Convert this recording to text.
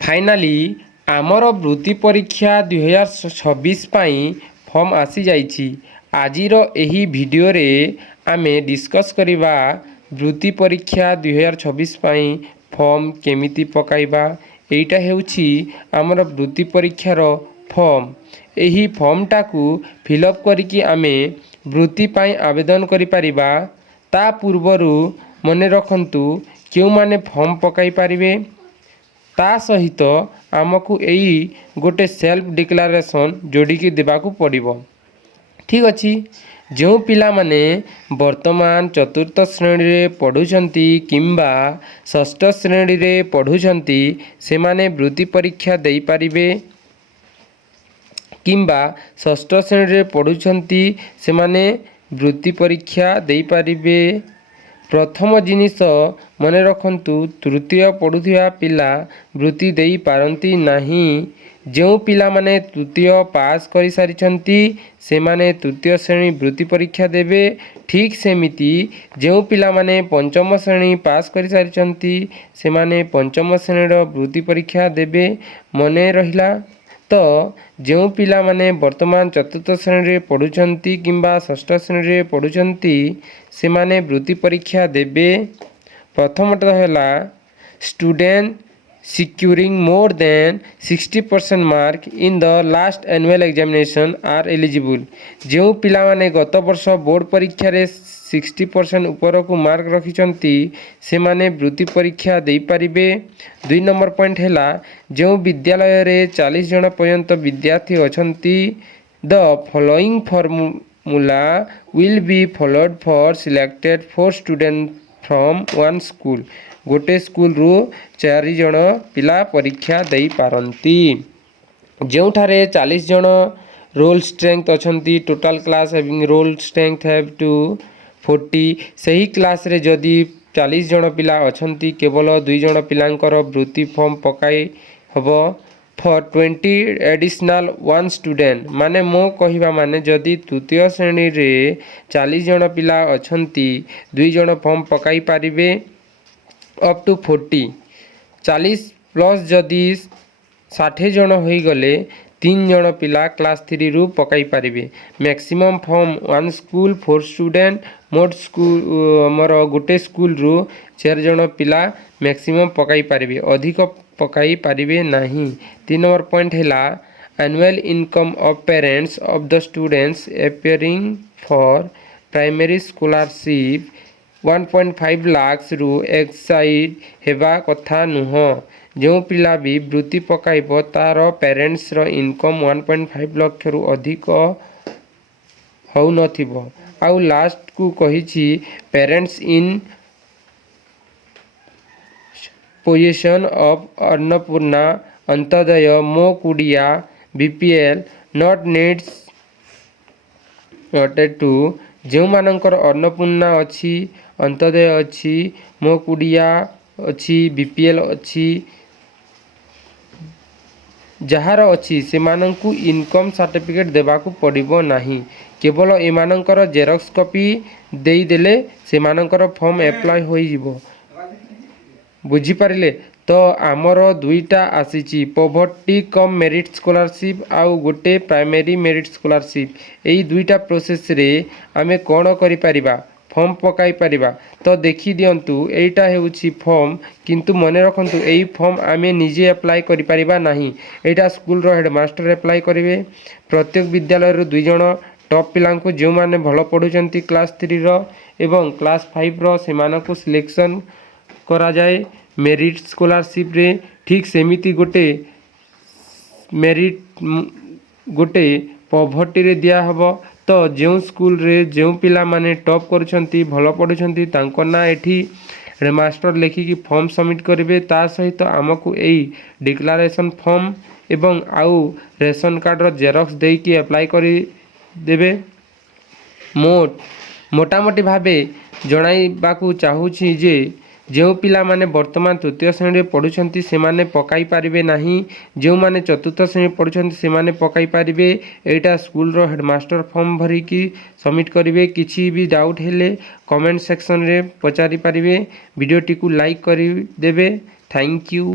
Finally आमर वृत्ति परीक्षा 2026 पाई फॉर्म आसी जाइछि। आजिर एही वीडियो रे आमे डिस्कस करिबा वृत्ति परीक्षा 2026 पाई फॉर्म केमिति पकाइबा। एइटा हेउछि आमर वृत्ति परीक्षार फॉर्म। एही फॉर्मटा को फिलअप करिकि आमे वृत्ति पाई आवेदन करि परिबा। ता पूर्वरु मने रखंतु केउ माने फॉर्म पकाई पारिबे। ता सहित आमको यही गोटे सेल्फ डिक्लारेशन जोड़िकी देवाकू पड़िबो। ठीक अच्छी। जो पिला माने वर्तमान चतुर्थ श्रेणी रे पढ़ुचंती किंबा षष्ठ श्रेणी रे पढ़ुचंती से माने वृत्ति परीक्षा दे पारिबे किंबा षष्ठ श्रेणी रे पढ़ुचंती से माने वृत्ति परीक्षा दे पारिबे। प्रथम जिनिस मने रखंतु तृतीय पढ़ुथिया पिला वृत्ति देई पारंती नाही। जो पिला माने तृतीय पास करि सारिछंती से माने तृतीय श्रेणी वृत्ति परीक्षा देबे। ठीक सेमिति जो पिला माने पंचम श्रेणी पास करि सारिछंती से माने पंचम श्रेणीर वृत्ति परीक्षा देबे। मने रहिला तो जो पिला माने वर्तमान चतुर्थ श्रेणी रे पढ़ुचंती किंबा षष्ठ श्रेणी रे पढ़ुचंती से माने वृत्ति परीक्षा देबे। प्रथमटा है student securing more than 60% mark in the last annual examination are eligible। जो पिला माने गत वर्ष बोर्ड परीक्षा रे 60% ऊपर को मार्क रखिचंती से माने वृत्ति परीक्षा दे पारिबे। 2 नंबर पॉइंट हैला जो विद्यालय रे 40 जन पर्यंत विद्यार्थी अछंती the following formula will be followed for selected 4 student from 1 school. गोटे स्कूल रू 4 जन पिला परीक्षा दे पारंती। जोठारे 40 जन रोल स्ट्रेंथ अछंती total class having roll strength have to 40। सही क्लास रे जदि 40 जन पिला अछंती केवल 2 जन पिलांकर वृत्ति फॉर्म पकाई हबो फॉर 20 एडिशनल 1 स्टूडेंट। माने मो कहिबा माने जदि तृतीय श्रेणी रे 40 जन पिला अछंती 2 जन फॉर्म पकाई पारिबे अप टू 40। 40 प्लस जदि 60 जन हो गले 3 जन पिला क्लास 3 रु पकाई पारिबे। Maximum from 1 school 4 student. मोट स्कूल मोर गोटे स्कूल रु 4 जन पिला मैक्सिमम पकाई पारिबे अधिक पकाई पारिबे नाही। 3 नंबर पॉइंट हैला annual income of parents of the students appearing for primary scholarship 1.5 lakh रु एक्साइड हेबा कथा नुह। जो पिला भी वृत्ति पकाइब तार पेरेंट्स रो इनकम 1.5 लाख रु अधिक हो नथिबो। आउ लास्ट को कहिछि parents in position of Annapurna Antyodaya मो कुडिया BPL not needs noted to. जो मानकर अन्नपूर्णा अच्छी अंत्योदय अच्छी मो कुडिया अच्छी बीपीएल अच्छी जहार अच्छी से मानंकु इनकम सर्टिफिकेट देबाकू पड़िबो नाही। केवल एमानंकर जेरॉक्स कॉपी देई देले से मानंकर फॉर्म अप्लाई होई जिवो। बुझी पारिले तो आमर दुईटा आसीची पॉवर्टी कम मेरिट स्कॉलरशिप आउ गोटे प्राइमरी मेरिट स्कॉलरशिप। एई दुईटा प्रोसेस रे आमे कोन करि परिबा फॉर्म पकाई परिबा। तो देखि दियंतु एइटा हेउची फॉर्म किंतु मने रखंतु एई फॉर्म आमे निजे अप्लाई करि परिबा नाही। एइटा स्कूल रो हेडमास्टर अप्लाई करिवे। प्रत्येक विद्यालय रो 2 जण टॉप पिलांको जो माने भलो पढुचंती क्लास 3 रो एवं क्लास 5 रो सेमानकु सिलेक्शन करा जाए मेरिट स्कॉलरशिप रे। ठीक सेमिति गोटे मेरिट गोटे पॉवर्टी रे दिया हबो। तो जो स्कूल रे जो पिला माने टॉप करूछंती भलो पढुछंती तांको ना एठी हेडमास्टर लेखिकी फॉर्म सबमिट करिवे। ता सहित आमको एई डिक्लेरेशन फॉर्म एवं आउ रेशन कार्ड रो जेरॉक्स देकी अप्लाई करि देबे। मोटामोटी भावे जणाइबाकू चाहूछि जे जो पिला माने वर्तमान तृतीय श्रेणी पढ़ुछंती से माने पकाई पारिबे नाही। जो माने चतुर्थ श्रेणी पढ़ुछंती से माने पकाई पारिबे। एटा स्कूल रो हेडमास्टर फॉर्म भरी की सबमिट करिवे। किछि भी डाउट हेले कमेंट सेक्शन रे पचारि पारिबे। वीडियो टी को लाइक करि देबे। Thank you.